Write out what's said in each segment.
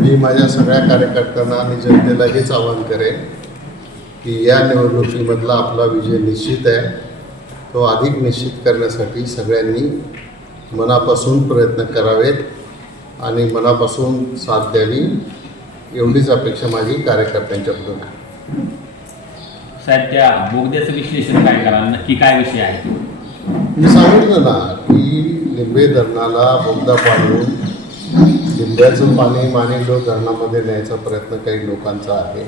मी माझ्या सगळ्या कार्यकर्त्यांना आणि जनतेला हेच आवाहन करेन की या निवडणुकीमधला आपला विजय निश्चित आहे. तो अधिक निश्चित करण्यासाठी सगळ्यांनी मनापासून प्रयत्न करावेत आणि मनापासून साथ द्यावी, एवढीच अपेक्षा माझी कार्यकर्त्यांच्याकडून आहे. साहेब, त्या बोगद्याचं विश्लेषण काय कराल? नक्की काय विषय आहे? मी सांगितलं ना की लिंबे धरणाला बोगदा पाडून लिंब्याचं पाणी मानेलो धरणामध्ये न्यायचा प्रयत्न काही लोकांचा आहे.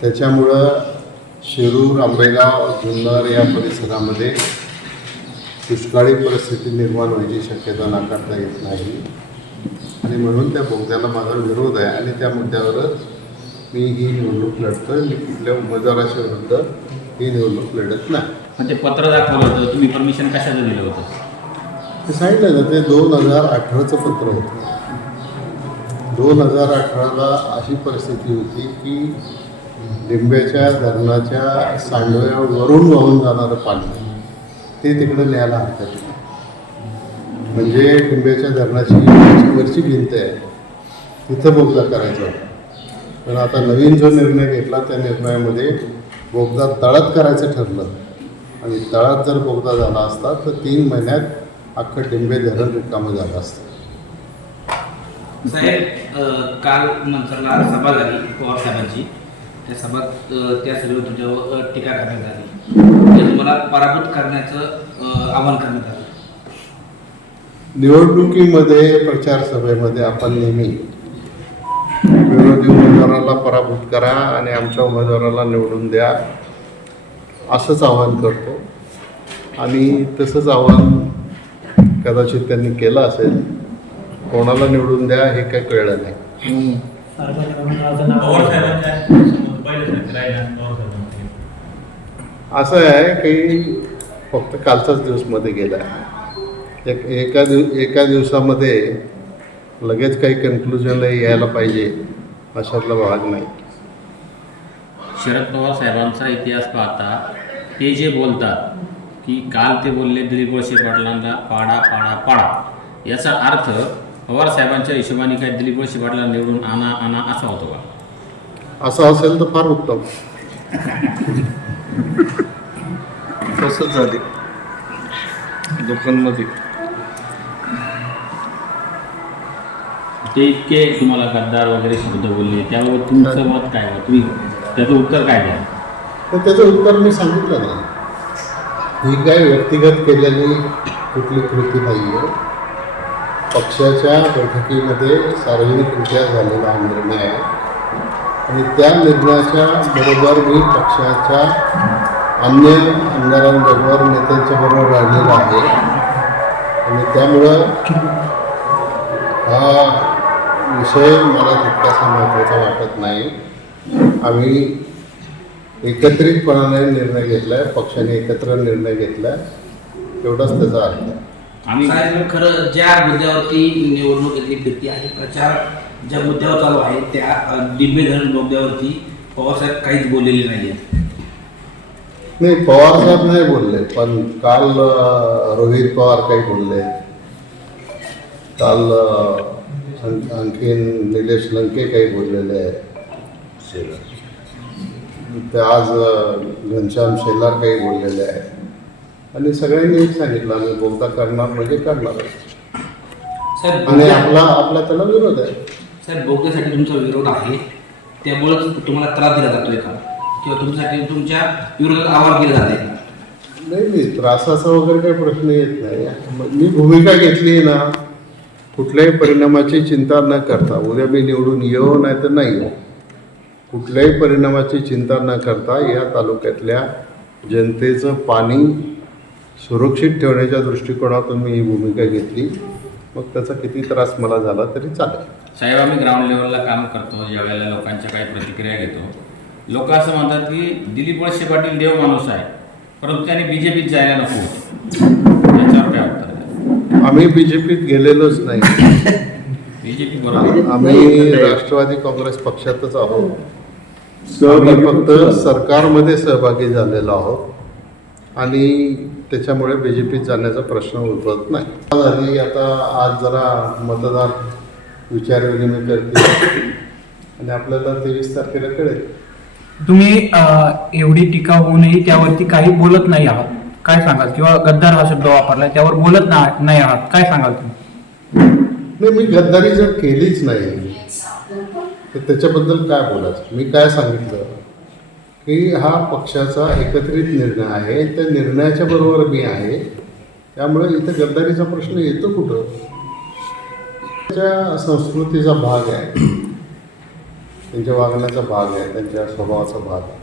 त्याच्यामुळं शिरूर, आंबेगाव, जुन्नर या परिसरामध्ये दुष्काळी परिस्थिती निर्माण व्हायची शक्यता नाकारता येत नाही आणि म्हणून त्या बोगद्याला माझा विरोध आहे आणि त्या मुद्द्यावरच मी ही निवडणूक लढतो. मी कुठल्या उमेदवाराच्या विरुद्ध ही निवडणूक लढत नाही. म्हणजे पत्र दाखवलं होतं, तुम्ही परमिशन कशाचं दिलं होतं? ते सांगितलं ना, ते 2018चं पत्र होतं. 2018ला अशी परिस्थिती होती की लिंब्याच्या धरणाच्या सांडव्यावरून वाहून जाणारं पाणी ते तिकडे न्यायला हरकत नाही. म्हणजे लिंब्याच्या धरणाची वरची भिंत आहे तिथं बोगदा करायचा होता. पण आता नवीन जो निर्णय घेतला त्या निर्णयामध्ये बोगदा तळात करायचं ठरलं आणि तळात जर बोगदा झाला असता तर 3 महिन्यात अख्खं लिंबे धरण रिकामं झालं असतं. साहेब, काल मंत्राला सभा झाली पवार साहेबांची. त्या सभात त्या सगळं तुमच्यावर टीका करण्यात आली. तुम्हाला पराभूत करण्याचं आवाहन करण्यात आलं. निवडणुकीमध्ये प्रचार सभेमध्ये आपण नेहमी विरोधी उमेदवाराला पराभूत करा आणि आमच्या उमेदवाराला निवडून द्या असंच आवाहन करतो आणि तसंच आवाहन कदाचित त्यांनी केलं असेल. कोणाला निवडून द्या हे काही कळलं नाही. असं आहे की फक्त कालचाच दिवस मध्ये गेला आहे. एका दिवसामध्ये लगेच काही कन्क्लुजनला यायला पाहिजे अशातला भाग नाही. शरद पवार साहेबांचा इतिहास पाहता ते जे बोलतात की काल ते बोलले दिलीप वळसे पाटलांना पाडा पाडा पाडा, याचा अर्थ पवार साहेबांच्या हिशोबाने काय दिलीप वळसे पाटलांना निवडून आणा आणा असा होतो का? असं असेल तर फार उत्तम. तसंच झाले लोकांमध्ये. ते इतके तुम्हाला गद्दार वगैरे शब्द बोलले, त्यावर तुमचं मत काय आहे? तुम्ही त्याचं उत्तर काय द्या? तर त्याचं उत्तर मी सांगितलं ना. ही काय व्यक्तिगत केलेली कुठली कृती नाही आहे. पक्षाच्या बैठकीमध्ये सार्वजनिकरित्या झालेला हा निर्णय आहे आणि त्या निर्णयाच्या बरोबर मी पक्षाच्या अन्य आमदारांबरोबर नेत्यांच्याबरोबर राहिलेला आहे आणि त्यामुळं हा विषय मला तितकासा महत्त्वाचा वाटत नाही. आम्ही एकत्रितपणाने निर्णय घेतला आहे, पक्षाने एकत्र निर्णय घेतला आहे, एवढाच त्याचा अर्थ आहे. आम्ही खरं ज्या मुद्द्यावरती निवडणूक घेतली फिरती आणि प्रचार ज्या मुद्द्यावर चालू आहे त्या लिंबे धरण बोगद्यावरती पवारसाहेब काहीच बोललेले नाही आहेत. नाही, पवारसाहेब नाही बोलले, पण काल रोहित पवार काही बोलले. काल आणखीन निलेश लंके काही बोललेले आहेत. ते आज घनश्याम शेलार काही बोललेले आहेत आणि सगळ्यांनी सांगितलं आम्ही बोगदा करणार म्हणजे करणार साहेब, आणि आपला त्याला विरोध आहे. साहेब, बोगद्यासाठी तुमचा विरोध आहे त्यामुळेच तुम्हाला त्रास दिला जातोय का, किंवा तुमच्यासाठी तुमच्या विरोधात आवाहन केलं जाते? नाही, त्रासाचा वगैरे काही प्रश्न येत नाही. मी भूमिका घेतली आहे ना, कुठल्याही परिणामाची चिंता न करता, उद्या मी निवडून येऊ नाही तर नाही येऊ, कुठल्याही परिणामाची चिंता न करता या तालुक्यातल्या जनतेचं पाणी सुरक्षित ठेवण्याच्या दृष्टिकोनातून मी ही भूमिका घेतली. मग त्याचा किती त्रास मला झाला तरी चालेल. साहेब, आम्ही ग्राउंड लेवलला काम करतो, ज्या वेळेला लोकांच्या काही प्रतिक्रिया घेतो. लोक असं म्हणतात की दिलीप वळसे पाटील देव माणूस आहे, परंतु त्यांनी BJPत जायला नको. याच्यावर काय वाटतं? आम्ही BJPत गेलेलोच नाही. BJP बरोबर. आम्ही राष्ट्रवादी काँग्रेस पक्षातच आहोत. आम्ही फक्त सरकारमध्ये सहभागी झालेलो आहोत आणि त्याच्यामुळे BJPत जाण्याचा प्रश्न उद्भवत नाही. झाली आता आज जरा मतदार विचारविनिमय करतील आणि आपल्याला 23 तारखेला कळेल. तुम्ही एवढी टीका होऊनही त्यावरती काही बोलत नाही आहात, काय सांगाल? किंवा गद्दार हा शब्द वापरलाय त्यावर बोलत नाही आहात, काय सांगाल तुम्ही? नाही, मी गद्दारी जर केलीच नाही तर त्याच्याबद्दल काय बोलायचं. मी काय सांगितलं की हा पक्षाचा एकत्रित निर्णय आहे, त्या निर्णयाच्या बरोबर मी आहे, त्यामुळे इथं गद्दारीचा प्रश्न येतो कुठं. त्यांच्या संस्कृतीचा भाग आहे, त्यांच्या वागण्याचा भाग आहे, त्यांच्या स्वभावाचा भाग आहे.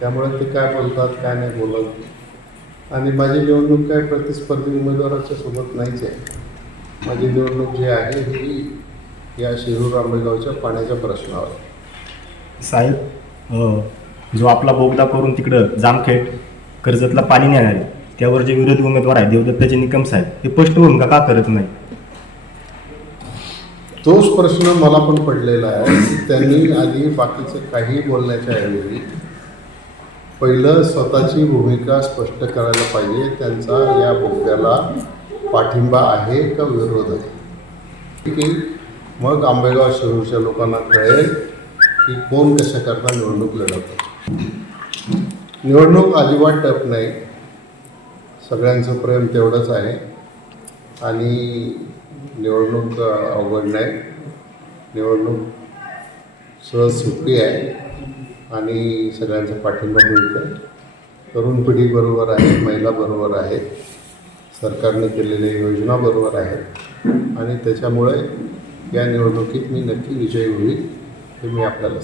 त्यामुळे ते काय बोलतात काय नाही बोलत. आणि माझी निवडणूक काय प्रतिस्पर्धी उमेदवाराच्या सोबत नाहीच आहे. माझी निवडणूक जी आहे ही या शिरूर आंबेगावच्या पाण्याच्या प्रश्नावर आहे. साहेब, जो आपला बोगदा करून तिकडं जामखेड कर्जतला पाणी नाही आले, त्यावर जे विरोधी उमेदवार आहे देवदत्ताचे निकम साहेब, हे स्पष्ट भूमिका का करत नाही? तोच प्रश्न मला पण पडलेला आहे की त्यांनी आधी बाकीचं काही बोलण्याच्या ऐवजी पहिलं स्वतःची भूमिका स्पष्ट करायला पाहिजे. त्यांचा या बोगद्याला पाठिंबा आहे का विरोध आहे, ठीक आहे. मग आंबेगाव शिरूरच्या लोकांना कळेल की कोण कशा करता निवडणूक लढवतं. निवडणूक अजिबात टफ नाही, सगळ्यांचं प्रेम तेवढंच आहे आणि निवडणूक अवघड नाही. निवडणूक सहज सोपी आहे आणि सगळ्यांचा पाठिंबा मिळतो आहे. तरुण पिढी बरोबर आहे, महिला बरोबर आहे, सरकारने केलेल्या योजना बरोबर आहेत आणि त्याच्यामुळे या निवडणुकीत मी नक्की विजयी होईल हे मी आपल्याला